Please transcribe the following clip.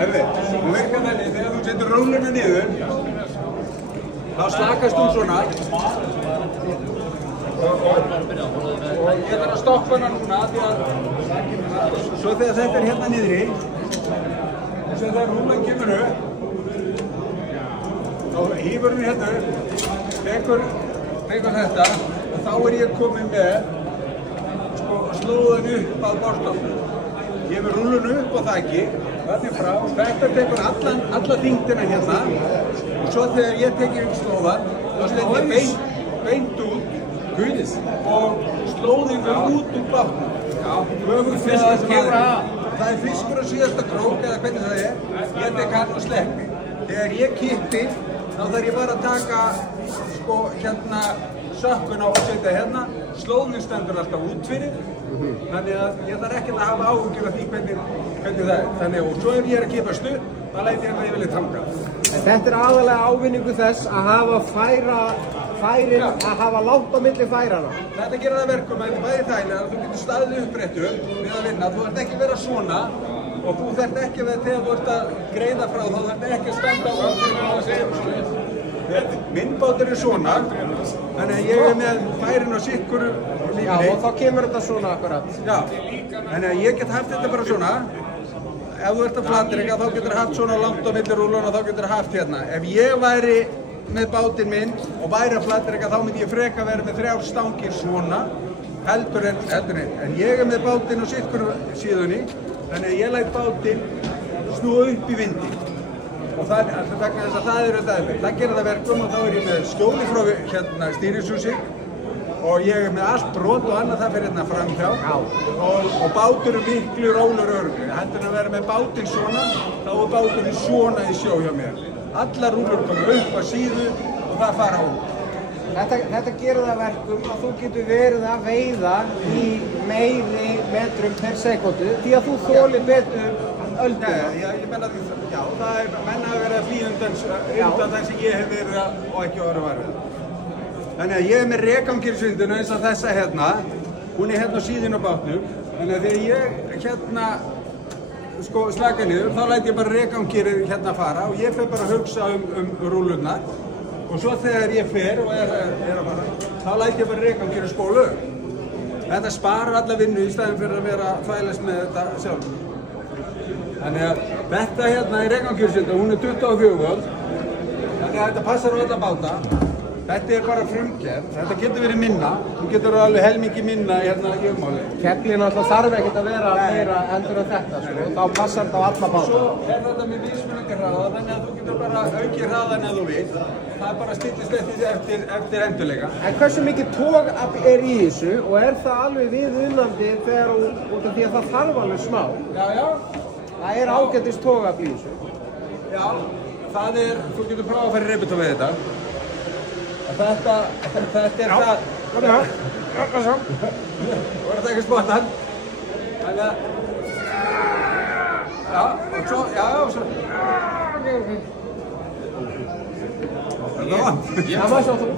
Herði, þú virkar þannig, þegar þú setur rúluna niður, þá slakast þú svona. Og ég þarf að stoppa hana núna, því að svo þegar þetta er hérna niðri, og svo þegar rúlan kemur upp, þá hýfur hún hérna upp, tekur þetta, og þá er ég komin með slóðan upp að borstofnum. Ég hefur rúlun upp á þakki, þarna frá, þetta tekur alla þyngdina hérna, og svo þegar ég tekið upp slóðan, þá stend ég beint út, og slóðin út úr bátnum. Það er fiskur á síðasta krók, eða hvernig það er, ég tek hann og sleppi. Þegar ég kippi, þá þarf ég bara að taka hérna sökkuna og setja hérna, slóðin stendur alltaf út fyrir, þannig að ég þarf ekkert að hafa áhyggjur af því hvernig það er. Þannig að svo ef ég er að kippa stutt, þá læt ég að ég vilja tanga. Þetta er aðalega ávinningu þess að hafa færin, að hafa langt á milli færana. Þetta gerir það verkum að þetta bæði þægilega að þú getur staðið uppréttu við að vinna. Þú ert ekki að vera svona og þú þarft ekki að vera þegar þú ert að greiða frá þá þarft ekki að standa á fyrir að segja svona. Minn bátur er svona, þannig að ég er með færin á sikkur lífni. Já, og þá kemur þetta svona akkurat. Já, þannig að ég get haft þetta bara svona. Ef þú ert að flatreka þá getur haft svona langt á milli rúluna og þá getur haft hérna. Ef ég væri með bátinn minn og væri að flatreka þá myndi ég freka vera með 3 stangir svona heldur en ég er með bátinn á sikkur síðunni, þannig að ég læt bátinn snúa upp í vindi. Og það er vegna þess að það er auðvitað. Það gerir það verkum og þá er ég með skjóli frá hérna stýrishúsi og ég er með allt brot og annað það fyrir hérna framhjá og bátur er miklu rólegur og örugri. Heldur en að vera með bátinn svona, þá er báturinn svona í sjó hjá mér. Allar rúlur koma upp á síðu og það fara út. Þetta gerir það verkum að þú getur verið að veiða í meiri metrum per sekundu því að þú þolir betur ölduna. Ég menna því, já, það er menna að vera flý undan það sem ég hef verið og ekki að vera varfið. Þannig að ég er með rekangilsvinduna eins og þessa hérna, hún er hérna á síðinu á bátnum, þannig að þegar ég hérna slaka niður, þá læt ég bara rekangirinn hérna fara og ég fer bara að hugsa um rúlurnar og svo þegar ég fer og er að fara, þá læt ég bara rekangirinn spóla upp. Þetta sparar alla vinnu í staðinn fyrir að vera að þvælast með þetta sjálf. Þannig að þetta hérna er rekangirnsvinda, hún er 24 volt, þannig að þetta passar á alla báta. Þetta er bara frumgerð, þetta getur verið minna, þú getur alveg helmingi minna hérna í ummáli. Keflin alltaf þarf ekkert að vera meira endur en þetta, þá passar þetta á alla báta. Svo er þetta með mismunandi hraða, þannig að þú getur bara aukið hraðan ef þú vilt. Það er bara stillist eftir endurleika. En hversu mikið togafl er í þessu og er það alveg viðunandi þegar út af því að það þarf alveg smá? Já. Það er ágætis togafl í þessu. Já, það er, þú getur prófað að fara í reybita með þetta. Þetta er það. Þú verður að taka spottan. Þannig að... Já, og svo... Já, svo... Það var svo þú.